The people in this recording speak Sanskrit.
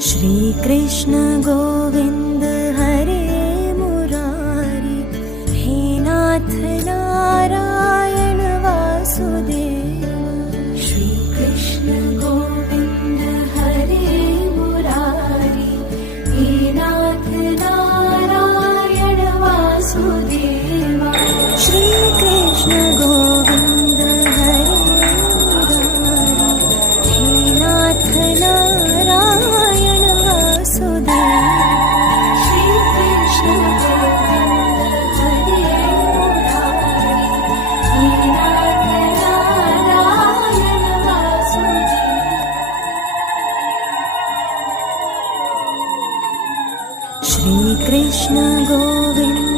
श्री कृष्ण गोविंद हरे मुरारी, हे नाथ नारायण वासुदेव। श्री कृष्ण गोविंद हरे मुरारी, हे नाथ नारायण वासुदेव। श्री कृष्ण गोविंद हरे मुरारी, हे नाथ नारायण वासुदेव। श्री कृष्ण गोविंद हरे मुरारी, हे नाथ नारायण वासुदेव। श्री कृष्ण गोविंद